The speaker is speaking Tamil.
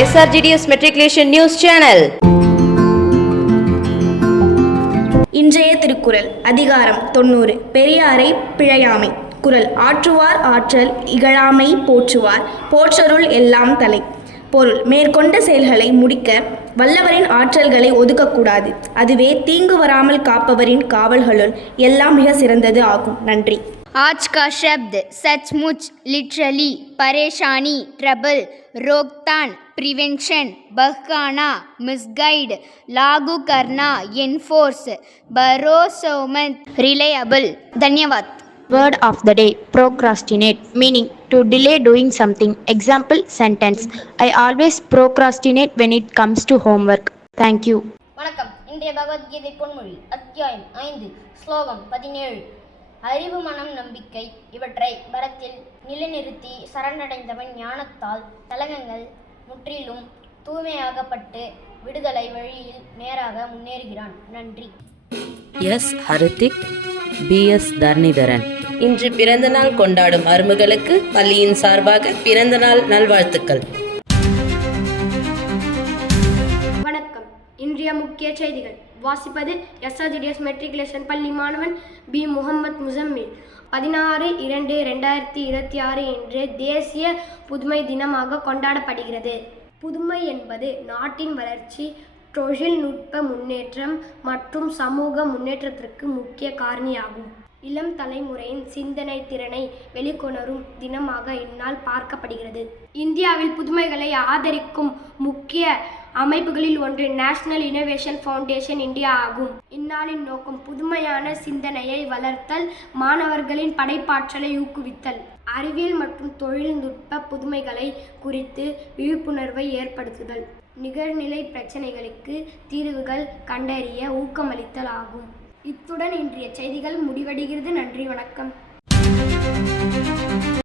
SRGDS Matriculation News Channel. இன்றைய திருக்குறள் அதிகாரம் 90 பெரியாரை பிழையாமை. குறள் ஆற்றுவார் ஆற்றல் இகழாமை போற்றுவார் போற்றருள் எல்லாம் தலை. பொருள் மேற்கொண்ட செயல்களை முடிக்க வல்லவரின் ஆற்றல்களை ஒதுக்கக்கூடாது. அதுவே தீங்கு வராமல் காப்பவரின் காவல்களுள் எல்லாம் மிக சிறந்தது ஆகும். நன்றி. आज का शब्द सचमुच लिटरली परेशानी ट्रबल रोकथाम प्रिवेंशन बहकाना मिसगाइड लागू करना एनफोर्स भरोसेमंद रिलायबल. धन्यवाद. Word of the day procrastinate, meaning to delay doing something. Example sentence: I always procrastinate when it comes to homework. Thank you. வணக்கம். இன்றைய பகவத்கீதை பொன்மொழி அத்தியாயம் 5 ஸ்லோகம் 17. அறிவு மனம் நம்பிக்கை இவற்றை பரத்தில் நிலைநிறுத்தி சரணடைந்தவன் ஞானத்தால் தலகங்கள் முற்றிலும் தூய்மையாகப்பட்டு விடுதலை வழியில் நேராக முன்னேறுகிறான். நன்றி. S Hrithik, BS Dharanidharan. இன்று பிறந்தநாள் கொண்டாடும் மருமகளுக்கு பள்ளியின் சார்பாக பிறந்தநாள் நல்வாழ்த்துக்கள். வணக்கம். இன்றைய முக்கிய செய்திகள் வாசிப்பது SRGDS மெட்ரிகுலேஷன் பள்ளி மாணவன் B. முகமது முசம்மில். 16/2/2026 இன்று தேசிய புதுமை தினமாக கொண்டாடப்படுகிறது. புதுமை என்பது நாட்டின் வளர்ச்சி, தொழில்நுட்ப முன்னேற்றம் மற்றும் சமூக முன்னேற்றத்திற்கு முக்கிய காரணியாகும். இளம் தலைமுறையின் சிந்தனை திறனை வெளிக்கொணரும் தினமாக இந்நாள் பார்க்கப்படுகிறது. இந்தியாவில் புதுமைகளை ஆதரிக்கும் முக்கிய அமைப்புகளில் ஒன்று நேஷனல் இனோவேஷன் ஃபவுண்டேஷன் இந்தியா ஆகும். இந்நாளின் நோக்கம் புதுமையான சிந்தனையை வளர்த்தல், மாணவர்களின் படைப்பாற்றலை ஊக்குவித்தல், அறிவியல் மற்றும் தொழில்நுட்ப புதுமைகளை குறித்து விழிப்புணர்வை ஏற்படுத்துதல், நிகழ்நிலை பிரச்சனைகளுக்கு தீர்வுகள் கண்டறிய ஊக்கமளித்தல் ஆகும். இத்துடன் இன்றைய செய்திகள் முடிவடைகிறது. நன்றி, வணக்கம்.